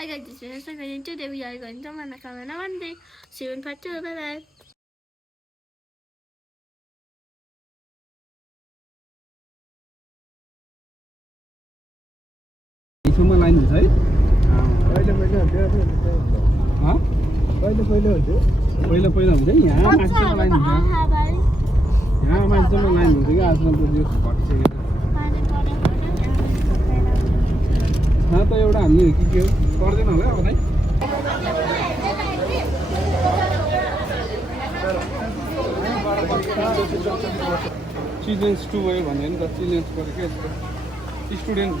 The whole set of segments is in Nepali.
Hi guys, this is Vanessa and today we are going to Manakawana one day. See you in part 2. Bye bye. यसमा लाइन हुन्छ है पहिले हुन्छ यहाँ मान्छेमा लाइन हुन्छ यहाँ मान्छेमा लाइन हुन्छ कि आजकल त यो घटिसकेको छ त एउटा हामीले के पर्दैन होला अब नै चिल्ड्रेन्स 2 भयो भन्यो नि त चिल्ड्रेन्स पऱ्यो क्या स्टुडेन्ट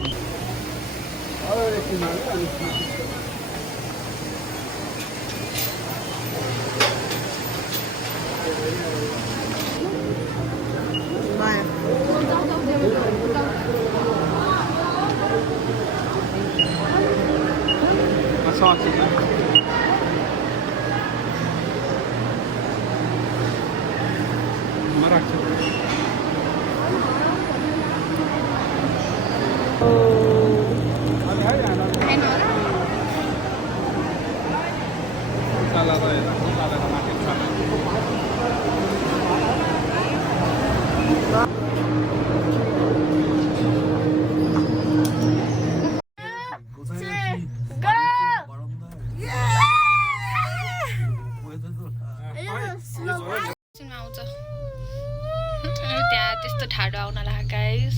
त्यस्तो ठाडो आउन लाग्यो गाइस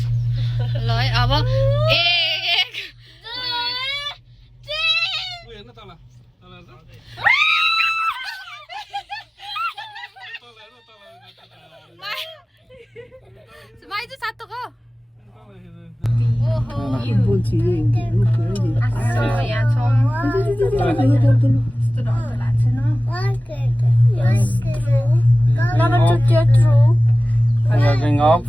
ल है अब going up.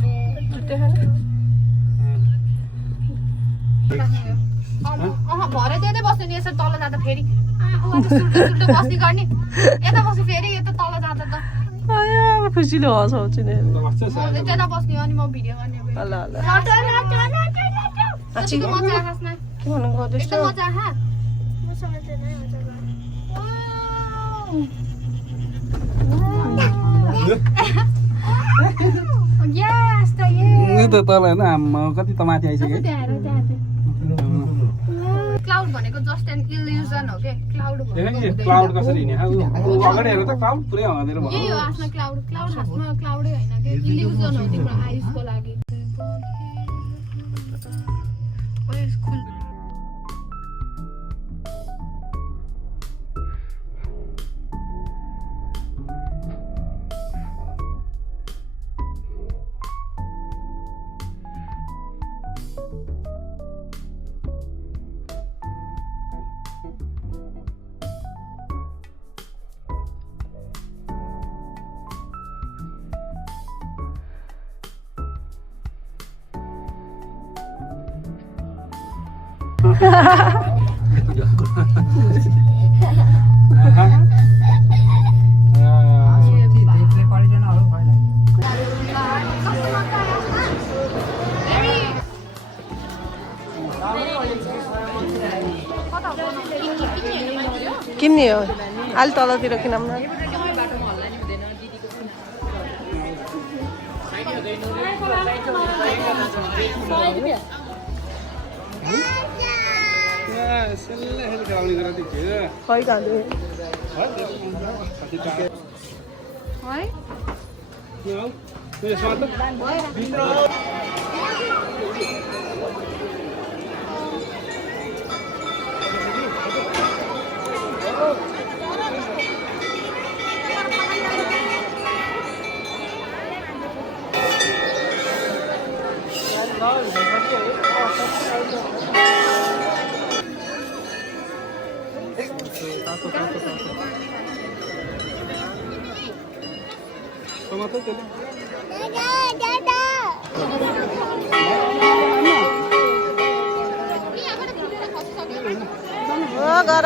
भरे त्यतै बस्नु नि यसो तल जाँदा फेरि सुल्टो बस्ने गर्ने यता बस्नु फेरि यता तल जाँदा त खुसीले हँसाउँछु नि त्यता बस्ने अनि म भिडियो गर्ने मजा आएन के भन्नु यस्तो मजा आएन त तल होइन कति त माथि आइसक्यो क्लाउड भनेको जस्ट एन इल्युजन हो के क्लाउड क्लाउड कसरी हिँड्ने अगाडि हेर्नु त क्लाउड पुरै हँदेर भयो यही हो आफ्नो क्लाउड खासमा क्लाउडै होइन के इल्युजन हो तिम्रो आइसको लागि किन्ने हो अलि तलतिर किनौँ न खै खाँदै गर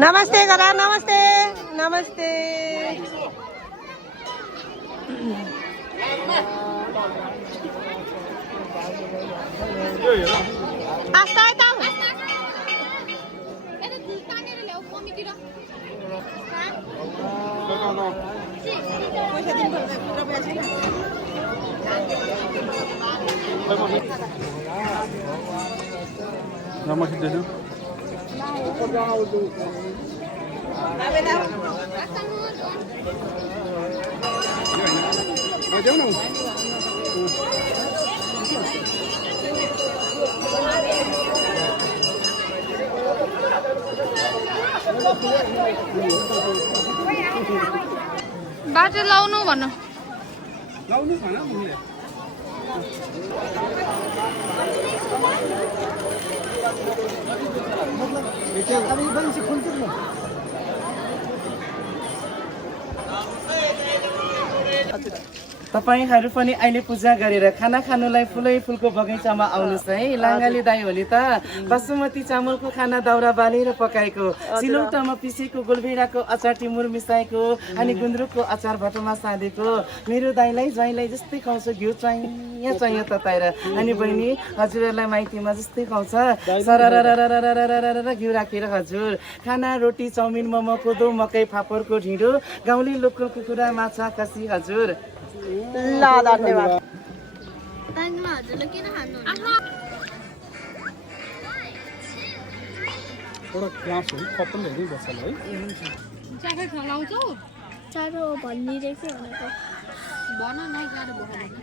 नमस्ते गरा नमस्ते नमस्ते आस्ता आइता बाटो लाउनु भन्नु लाउनु भन मुखले तपाईहरु पनि अहिले पूजा गरेर खाना खानुलाई फुलै फुलको बगैँचामा आउनुस् है। लाङ्गाली दाइ होली त बासमती चामलको खाना दाउरा बालेर पकाएको, सिलौटामा पिसेको गोलभेडाको अचार टिमुर मिसाएको अनि गुन्द्रुकको अचार भटोमा साधेको। मेरो दाइलाई ज्वाइँलाई जस्तै खुवाउँछ, घिउ चाहियो चाहियो तताएर। अनि बहिनी हजुरहरूलाई माइतीमा जस्तै खुवाउँछ, सररररररररररर घिउ राखेर हजुर। खाना रोटी चाउमिन मोमो कोदो मकै फापरको ढिँडो गाउँले लोकल कुखुरा माछा खसी हजुर। ल धन्यवाद ताङमा हजुरले किन खानुहुन्छ थोडा ग्लासहरु कपल हेर्दै बस्छ है। चाफे खलाउँछौ चारो भनिरहेको भनेको भन न गाह्रो भयो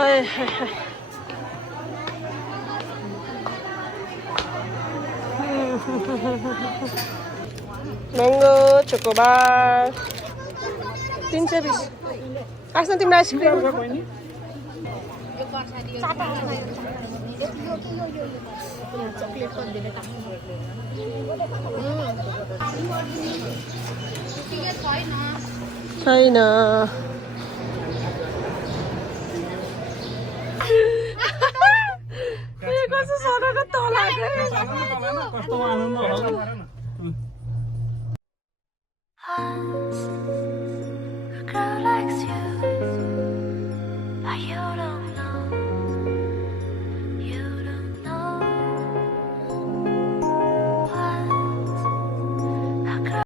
ओए मैंगो चोकोबार 320 आसन तिम्रो आइसक्रिम छैन कस्तो सडक तल कस्तो आनन्द होला A girl likes you.